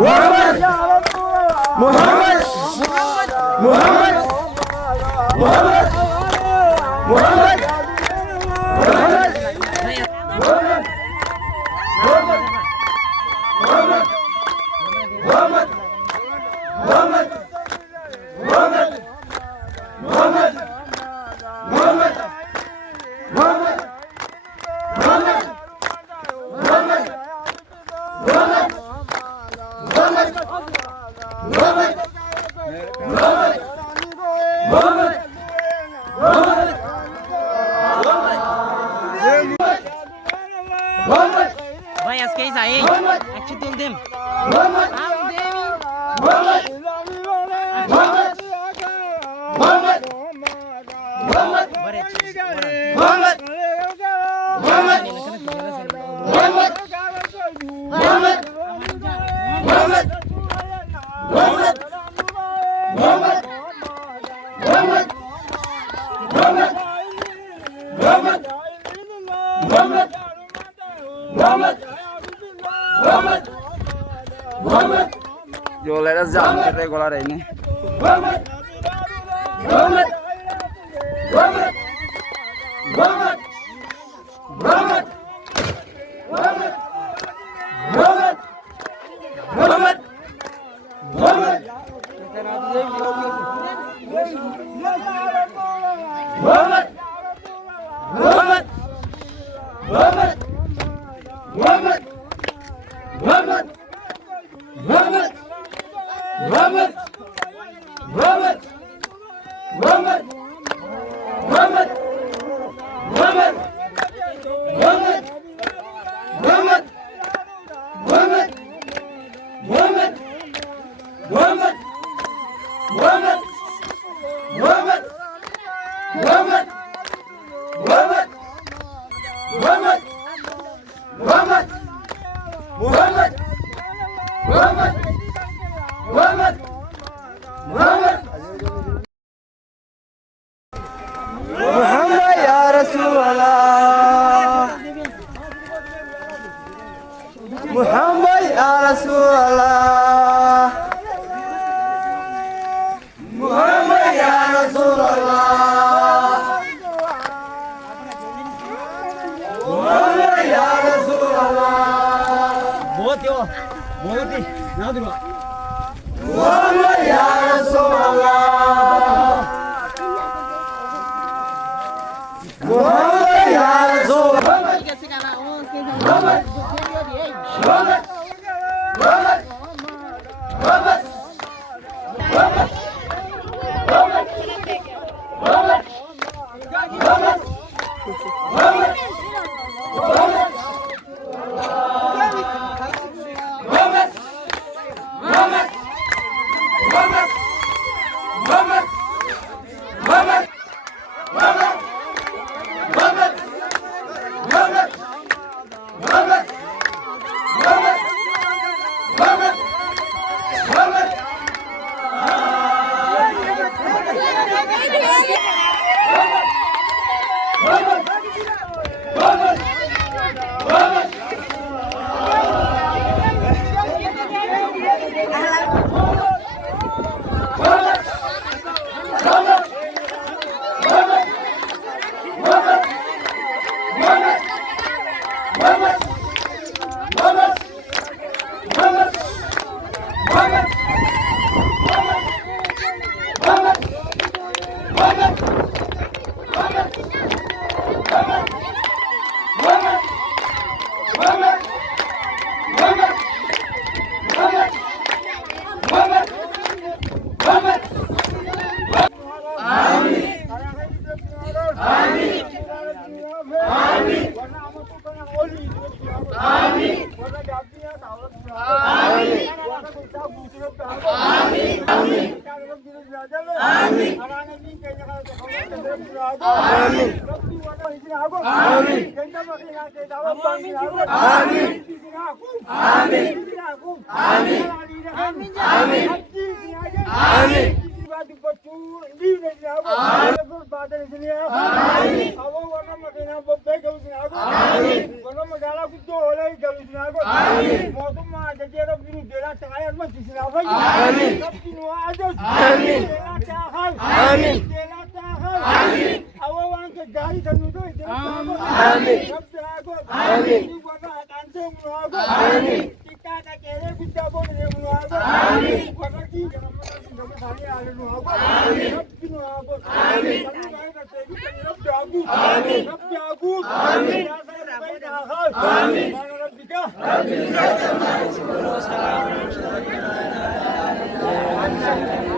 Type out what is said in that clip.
Muhammad Muhammad Muhammad Muhammad Muhammad Muhammad ভাই আজকেই যাই একটু তুল দিম Yo let us jump kita golar ini. Muhammad ya Rasulullah Muhammad ya Rasulullah Muhammad ya Rasulullah Muhammad ya Rasulullah बहुत ही ना दुआ Muhammad ya Rasulullah Muhammad ya Rasulullah Muhammad Muhammad Muhammad Muhammad Muhammad Muhammad Muhammad Muhammad Muhammad Amin. tayo mo sinabay. Amin. Kaptinuado. Amin. Telatahan. Amin. Telatahan. Amin. Awawan ka gari sa nudo. Amin. Kaptiagot. Amin. Wala kante mo ako. Amin. Tika ka kere bidabo mo ako. Amin. Wala ki mo sali ala mo ako. Amin. Kaptinuagot. Amin. Amin. Amin. Kaptiagot. Amin. Amin. Amin.